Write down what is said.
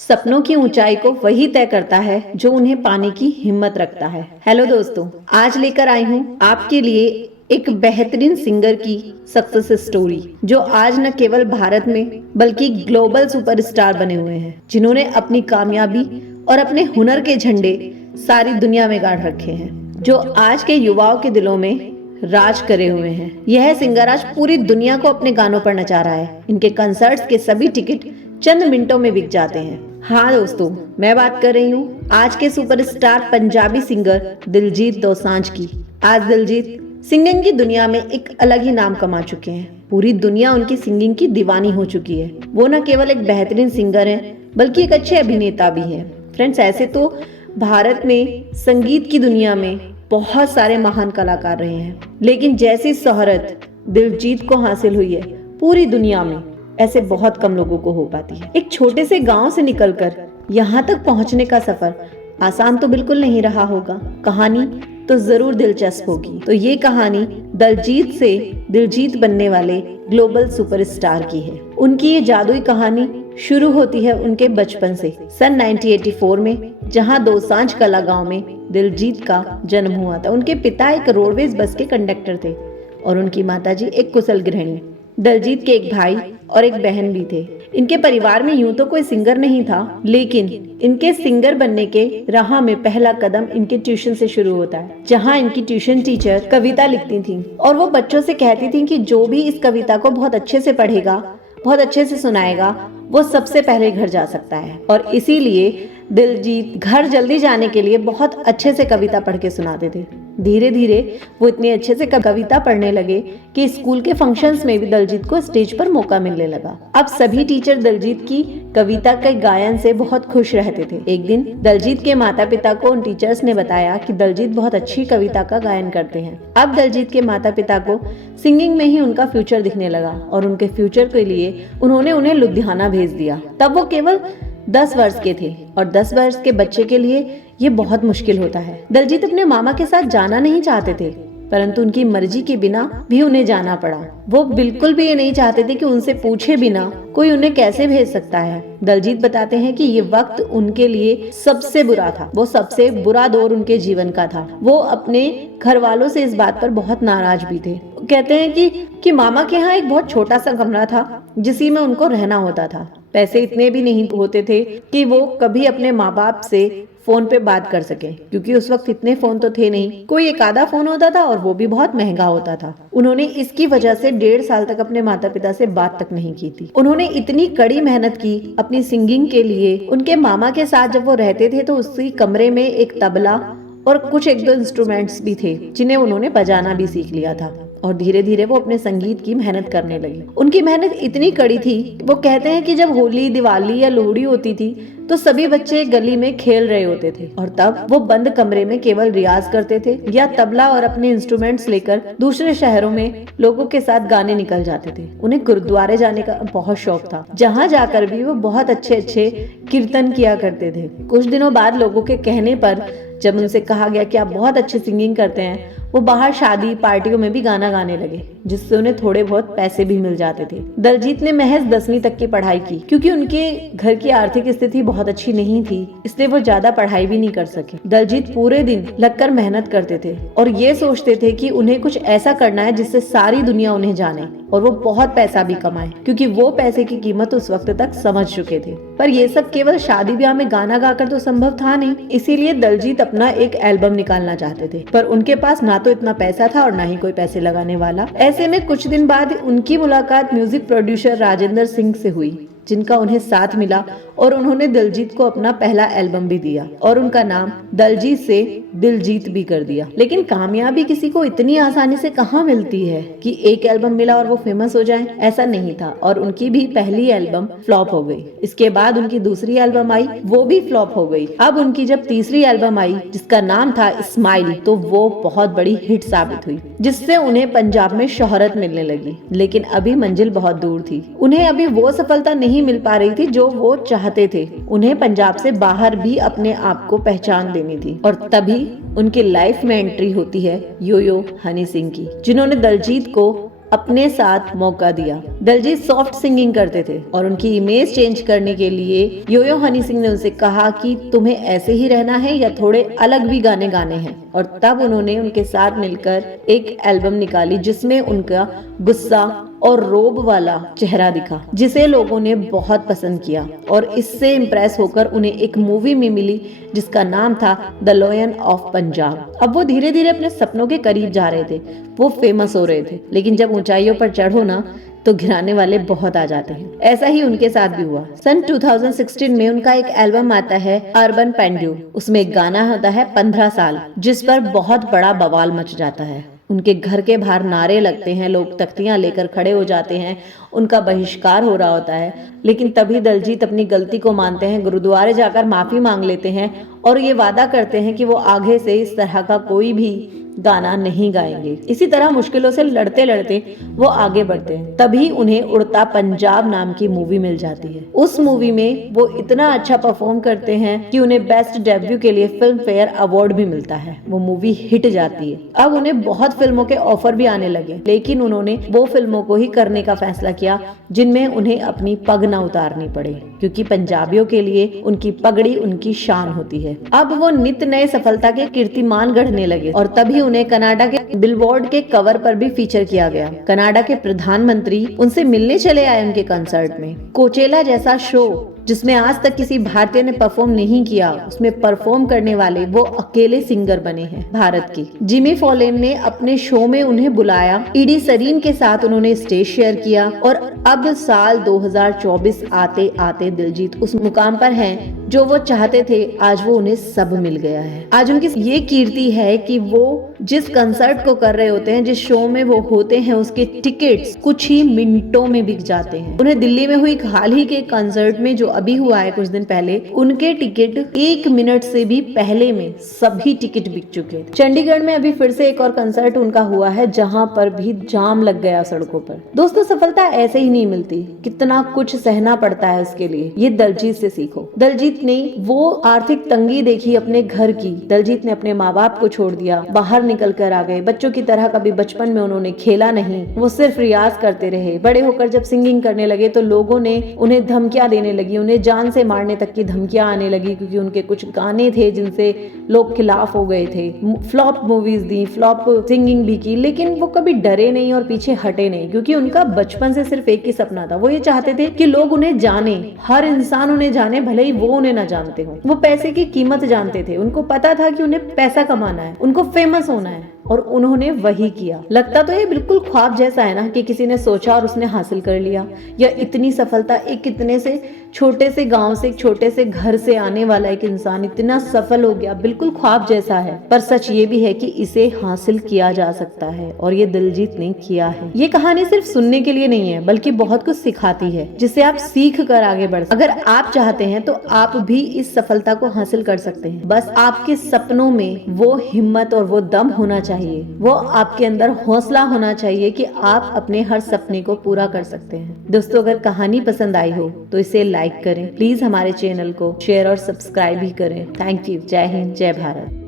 सपनों की ऊंचाई को वही तय करता है जो उन्हें पाने की हिम्मत रखता है। हेलो दोस्तों, आज लेकर आई हूँ आपके लिए एक बेहतरीन सिंगर की सक्सेस स्टोरी, जो आज न केवल भारत में बल्कि ग्लोबल सुपरस्टार बने हुए हैं, जिन्होंने अपनी कामयाबी और अपने हुनर के झंडे सारी दुनिया में गाड़ रखे हैं, जो आज के युवाओं के दिलों में राज करे हुए हैं। यह सिंगर आज पूरी दुनिया को अपने गानों पर नचा रहा है। इनके कंसर्ट्स के सभी टिकट चंद मिनटों में बिक जाते हैं। हाँ दोस्तों, मैं बात कर रही हूँ आज के सुपरस्टार पंजाबी सिंगर दिलजीत दोसांझ की। आज दिलजीत सिंगिंग की दुनिया में एक अलग ही नाम कमा चुके हैं। पूरी दुनिया उनकी सिंगिंग की दीवानी हो चुकी है। वो न केवल एक बेहतरीन सिंगर हैं, बल्कि एक अच्छे अभिनेता भी हैं। फ्रेंड्स, ऐसे तो भारत में संगीत की दुनिया में बहुत सारे महान कलाकार रहे हैं, लेकिन जैसी शोहरत दिलजीत को हासिल हुई है पूरी दुनिया में, ऐसे बहुत कम लोगों को हो पाती है। एक छोटे से गांव से निकलकर यहाँ तक पहुँचने का सफर आसान तो बिल्कुल नहीं रहा होगा। कहानी तो जरूर दिलचस्प होगी। तो ये कहानी दिलजीत से दिलजीत बनने वाले ग्लोबल सुपरस्टार की है। उनकी ये जादुई कहानी शुरू होती है उनके बचपन से, सन 1984 में, जहां दोसांझ कला गांव में दिलजीत का जन्म हुआ था। उनके पिता एक रोडवेज बस के कंडक्टर थे और उनकी माताजी एक कुशल गृहिणी। दिलजीत के एक भाई और एक बहन भी थे। इनके परिवार में यूं तो कोई सिंगर नहीं था, लेकिन इनके सिंगर बनने के राह में पहला कदम इनके ट्यूशन से शुरू होता है, जहां इनकी ट्यूशन टीचर कविता लिखती थी और वो बच्चों से कहती थी कि जो भी इस कविता को बहुत अच्छे से पढ़ेगा, बहुत अच्छे से सुनाएगा, वो सबसे पहले घर जा सकता है। और इसीलिए दिलजीत घर जल्दी जाने के लिए बहुत अच्छे से कविता पढ़ के सुनाते थे। धीरे धीरे वो इतने अच्छे से कविता पढ़ने लगे कि स्कूल के फंक्शंस में भी दिलजीत को स्टेज पर मौका मिलने लगा। अब सभी टीचर दिलजीत की कविता के गायन से बहुत खुश रहते थे। एक दिन दिलजीत के माता पिता को उन टीचर्स ने बताया कि दिलजीत बहुत अच्छी कविता का गायन करते हैं। अब दिलजीत के माता पिता को सिंगिंग में ही उनका फ्यूचर दिखने लगा और उनके फ्यूचर के लिए उन्होंने उन्हें लुधियाना भेज दिया। तब वो केवल 10 वर्ष के थे और 10 वर्ष के बच्चे के लिए ये बहुत मुश्किल होता है। दिलजीत अपने मामा के साथ जाना नहीं चाहते थे, परंतु उनकी मर्जी के बिना भी उन्हें जाना पड़ा। वो बिल्कुल भी ये नहीं चाहते थे कि उनसे पूछे बिना कोई उन्हें कैसे भेज सकता है। दिलजीत बताते हैं कि ये वक्त उनके लिए सबसे बुरा था। वो सबसे बुरा दौर उनके जीवन का था। वो अपने घर वालों से इस बात पर बहुत नाराज भी थे। कहते हैं कि मामा के यहाँ एक बहुत छोटा सा कमरा था, जिसी में उनको रहना होता था। पैसे इतने भी नहीं होते थे कि वो कभी अपने माँ बाप से फोन पे बात कर सके, क्योंकि उस वक्त इतने फोन तो थे नहीं। कोई एक आधा फोन होता था और वो भी बहुत महंगा होता था। उन्होंने इसकी वजह से 1.5 साल तक अपने माता पिता से बात तक नहीं की थी। उन्होंने इतनी कड़ी मेहनत की अपनी सिंगिंग के लिए। उनके मामा के साथ जब वो रहते थे तो उसी कमरे में एक तबला और कुछ 1-2 इंस्ट्रूमेंट्स भी थे, जिन्हें उन्होंने बजाना भी सीख लिया था। और धीरे धीरे वो अपने संगीत की मेहनत करने लगी। उनकी मेहनत इतनी कड़ी थी, वो कहते हैं कि जब होली, दिवाली या लोहड़ी होती थी तो सभी बच्चे गली में खेल रहे होते थे और तब वो बंद कमरे में केवल रियाज करते थे या तबला और अपने इंस्ट्रूमेंट्स लेकर दूसरे शहरों में लोगों के साथ गाने निकल जाते थे। उन्हें गुरुद्वारे जाने का बहुत शौक था, जहाँ जाकर भी वो बहुत अच्छे अच्छे कीर्तन किया करते थे। कुछ दिनों बाद लोगों के कहने पर जब उनसे कहा गया कि आप बहुत अच्छी सिंगिंग करते हैं, वो बाहर शादी पार्टियों में भी गाना गाने लगे, जिससे उन्हें थोड़े बहुत पैसे भी मिल जाते थे। दिलजीत ने महज 10वीं तक की पढ़ाई की, क्योंकि उनके घर की आर्थिक स्थिति बहुत अच्छी नहीं थी, इसलिए वो ज्यादा पढ़ाई भी नहीं कर सके। दिलजीत पूरे दिन लगकर मेहनत करते थे और ये सोचते थे कि उन्हें कुछ ऐसा करना है जिससे सारी दुनिया उन्हें जाने और वो बहुत पैसा भी कमाए, क्योंकि वो पैसे की कीमत उस वक्त तक समझ चुके थे। पर ये सब केवल शादी ब्याह में गाना गाकर तो संभव था नहीं। इसीलिए दिलजीत अपना एक एल्बम निकालना चाहते थे, पर उनके पास ना तो इतना पैसा था और ना ही कोई पैसे लगाने वाला। ऐसे में कुछ दिन बाद उनकी मुलाकात म्यूजिक प्रोड्यूसर राजेंद्र सिंह से हुई, जिनका उन्हें साथ मिला और उन्होंने दिलजीत को अपना पहला एल्बम भी दिया और उनका नाम दिलजीत से दिलजीत भी कर दिया। लेकिन कामयाबी किसी को इतनी आसानी से कहाँ मिलती है कि एक एल्बम मिला और वो फेमस हो जाए, ऐसा नहीं था। और उनकी भी पहली एल्बम फ्लॉप हो गई। इसके बाद उनकी दूसरी एल्बम आई, वो भी फ्लॉप हो गई। अब उनकी जब तीसरी एल्बम आई, जिसका नाम था स्माइल, तो वो बहुत बड़ी हिट साबित हुई, जिससे उन्हें पंजाब में शोहरत मिलने लगी। लेकिन अभी मंजिल बहुत दूर थी। उन्हें अभी वो सफलता नहीं मिल पा रही थी जो वो चाहते थे। उन्हें पंजाब से बाहर भी अपने आप को पहचान देनी थी और तभी उनकी लाइफ में एंट्री होती है यो-यो हनी सिंह की, जिन्होंने दिलजीत को अपने साथ मौका दिया। दिलजीत सॉफ्ट सिंगिंग करते थे और उनकी इमेज चेंज करने के लिए यो-यो हनी सिंह ने उनसे कहा कि तुम्हें ऐसे ही रहना है या थोड़े अलग भी गाने गाने हैं, और तब उन्होंने उनके साथ मिलकर एक एल्बम निकाली जिसमें उनका गुस्सा और रोब वाला चेहरा दिखा, जिसे लोगों ने बहुत पसंद किया और इससे इम्प्रेस होकर उन्हें एक मूवी में मिली जिसका नाम था द लायन ऑफ पंजाब। अब वो धीरे धीरे अपने सपनों के करीब जा रहे थे, वो फेमस हो रहे थे, लेकिन जब ऊंचाइयों पर चढ़ो ना तो गिराने वाले बहुत आ जाते हैं। ऐसा ही उनके साथ भी हुआ। सन 2016 में उनका एक एल्बम आता है अर्बन पेंड्यू। उसमें एक गाना होता है 15 साल, जिस पर बहुत बड़ा बवाल मच जाता है। उनके घर के बाहर नारे लगते हैं, लोग तख्तियां लेकर खड़े हो जाते हैं, उनका बहिष्कार हो रहा होता है। लेकिन तभी दिलजीत अपनी गलती को मानते हैं, गुरुद्वारे जाकर माफी मांग लेते हैं और ये वादा करते हैं कि वो आगे से इस तरह का कोई भी गाना नहीं गाएंगे। इसी तरह मुश्किलों से लड़ते लड़ते वो आगे बढ़ते हैं। तभी उन्हें उड़ता पंजाब नाम की मूवी मिल जाती है। उस मूवी में वो इतना अच्छा परफॉर्म करते हैं कि उन्हें बेस्ट डेब्यू के लिए फिल्म फेयर अवार्ड भी मिलता है। वो मूवी हिट जाती है। अब उन्हें बहुत फिल्मों के ऑफर भी आने लगे, लेकिन उन्होंने वो फिल्मों को ही करने का फैसला किया जिनमें उन्हें अपनी पग न उतारनी पड़े, क्योंकि पंजाबियों के लिए उनकी पगड़ी उनकी शान होती है। अब वो नित नए सफलता के कीर्तिमान गढ़ने लगे और तभी उन्हें कनाडा के बिलबोर्ड के कवर पर भी फीचर किया गया। कनाडा के प्रधानमंत्री उनसे मिलने चले आए उनके कंसर्ट में। कोचेला जैसा शो जिसमें आज तक किसी भारतीय ने परफॉर्म नहीं किया, उसमें परफॉर्म करने वाले वो अकेले सिंगर बने हैं भारत की। जिमी फॉलेन ने अपने शो में उन्हें बुलाया। ईडी सरीन के साथ उन्होंने स्टेज शेयर किया और अब साल 2024 आते आते दिलजीत उस मुकाम पर हैं जो वो चाहते थे। आज वो उन्हें सब मिल गया है। आज उनकी ये कीर्ति है कि वो जिस कंसर्ट को कर रहे होते हैं, जिस शो में वो होते हैं, उसके टिकट्स कुछ ही मिनटों में बिक जाते हैं। उन्हें दिल्ली में हुई हाल ही के कंसर्ट में जो अभी हुआ है कुछ दिन पहले, उनके टिकट 1 मिनट से भी पहले में सभी टिकट बिक चुके थे। चंडीगढ़ में अभी फिर से एक और कंसर्ट उनका हुआ है जहां पर भी जाम लग गया सड़कों पर। दोस्तों, सफलता ऐसे ही नहीं मिलती, कितना कुछ सहना पड़ता है उसके लिए। ये दिलजीत से सीखो। दिलजीत ने वो आर्थिक तंगी देखी अपने घर की। दिलजीत ने अपने माँ बाप को छोड़ दिया, बाहर निकल कर आ गए। बच्चों की तरह कभी बचपन में उन्होंने खेला नहीं, वो सिर्फ रियाज करते रहे। बड़े होकर जब सिंगिंग करने लगे तो लोगों ने उन्हें धमकियां देने लगी, उन्हें जान से मारने तक की धमकियां आने लगी, क्योंकि उनके कुछ गाने थे जिनसे लोग खिलाफ हो गए थे। फ्लॉप मूवीज दी, फ्लॉप सिंगिंग भी की, लेकिन वो कभी डरे नहीं और पीछे हटे नहीं, क्योंकि उनका बचपन से सिर्फ एक ही सपना था। वो ये चाहते थे कि लोग उन्हें जाने, हर इंसान उन्हें जाने, भले ही वो उन्हें ना जानते हो। वो पैसे की कीमत जानते थे। उनको पता था कि उन्हें पैसा कमाना है, उनको फेमस होना है, और उन्होंने वही किया। लगता तो ये बिल्कुल ख्वाब जैसा है ना, कि किसी ने सोचा और उसने हासिल कर लिया, या इतनी सफलता एक इतने से छोटे से गांव से, एक छोटे से घर से आने वाला एक इंसान इतना सफल हो गया, बिल्कुल ख्वाब जैसा है। पर सच ये भी है कि इसे हासिल किया जा सकता है, और ये दिलजीत ने किया है। ये कहानी सिर्फ सुनने के लिए नहीं है, बल्कि बहुत कुछ सिखाती है, जिससे आप सीख कर आगे बढ़ सकते। अगर आप चाहते हैं तो आप भी इस सफलता को हासिल कर सकते हैं। बस आपके सपनों में वो हिम्मत और वो दम होना चाहिए, वो आपके अंदर हौसला होना चाहिए कि आप अपने हर सपने को पूरा कर सकते हैं। दोस्तों, अगर कहानी पसंद आई हो तो इसे लाइक करें, प्लीज हमारे चैनल को शेयर और सब्सक्राइब भी करें। Thank you. जय हिंद, जय भारत।